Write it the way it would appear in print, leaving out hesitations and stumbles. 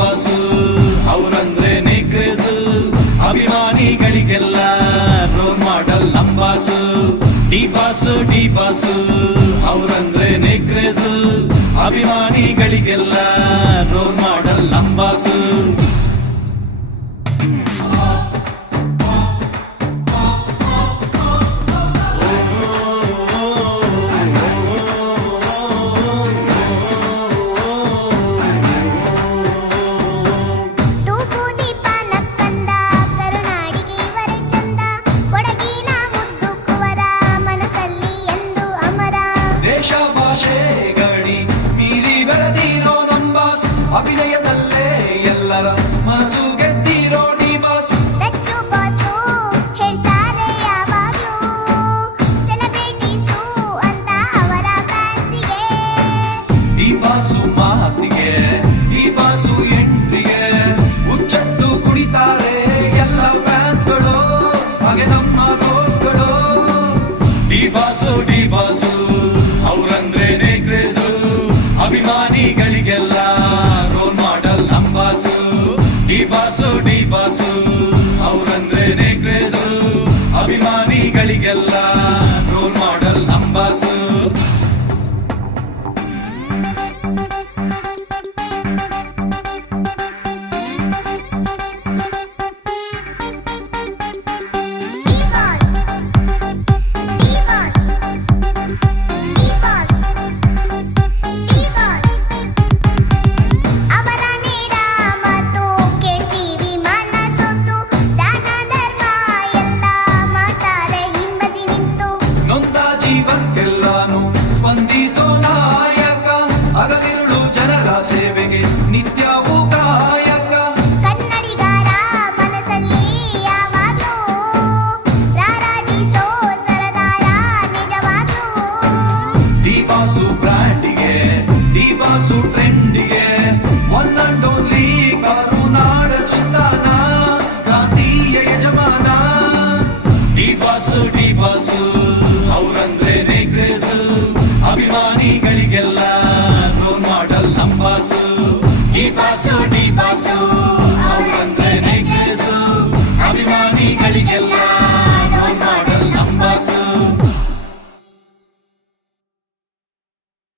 boss ಅವರಂದ್ರೇನೆ craze ಅಭಿಮಾನಿಗಳಿಗೆಲ್ಲ role model ನಮ್ ಬಾಸು ಡಿ ಬಾಸು ಅವರಂದ್ರೇನೆ ಕ್ರೇಜ್ ಅಭಿಮಾನಿಗಳಿಗೆಲ್ಲ ರೋಲ್ ಮಾಡಲ್ ನಮ್ ಬಾಸು ಅಭಿನಯದಲ್ಲೇ ಎಲ್ಲರ ಮನಸ್ಸು ಗೆದ್ದಿರೋ ಡಿ ಬಾಸ್ ಬಾಸು ಹೇಳ್ತಾರೆ ಯಾವಾಗ್ಲೂ ಸೆಲೆಬ್ರಿಟೀಸು ಅಂತ ಅವರ ಫ್ಯಾನ್ಸಿಗೆ ಡಿ ಬಾಸು ಮಾತಿಗೆ ಡಿ ಬಾಸು ಎಂಟ್ರಿಗೆ ಹುಚ್ಚತ್ತು ಕುಡಿತಾರೆ ಎಲ್ಲ ಫ್ಯಾನ್ಸ್ಗಳು ಹಾಗೆ ನಮ್ಮ ದೋಸ್ತ್ಗಳು ಡಿ ಬಾಸು ಅವರಂದ್ರೇನೆ ಕ್ರೇಜು ಅಭಿಮಾನಿಗಳಿಗೆಲ್ಲ ಡಿ ಬಾಸು ಅವರಂದ್ರೇನೆ ಕ್ರೇಜು ಅಭಿಮಾನಿಗಳಿಗೆಲ್ಲ ರೋಲ್ ಮಾಡಲ್ ನಮ್ ಬಾಸು ಸ್ಪಂದಿಸೋ ನಾಯಕ ಹಗಲಿರುಳು ಜನರ ಸೇವೆಗೆ ನಿತ್ಯವೂ ಕಾಯಕ ಕನ್ನಡಿಗರ ಮನಸ್ಸಲ್ಲಿ ಯಾವಾಗ್ಲೂ ರಾರಾಜಿಸೋ ಸರದಾರ ನಿಜವಾಗ್ಲೂ ಡಿ ಬಾಸು ಬ್ರ್ಯಾಂಡಿಗೆ ಡಿ ಬಾಸು ಟ್ರೆಂಡಿಗೆ ಒನ್ ಅಂಡ್ ಓನ್ಲಿ ಕರುನಾಡ ಸುಲ್ತಾನ ಕ್ರಾಂತಿಯ ಯಜಮಾನ ಡಿ ಬಾಸು ಅವರಂದ್ರೇನೆ ಕ್ರೇಜ್ ಅಭಿಮಾನಿಗಳಿಗೆಲ್ಲ ರೋಲ್ ಮಾಡಲ್ ನಮ್ ಬಾಸು ಡಿ ಬಾಸು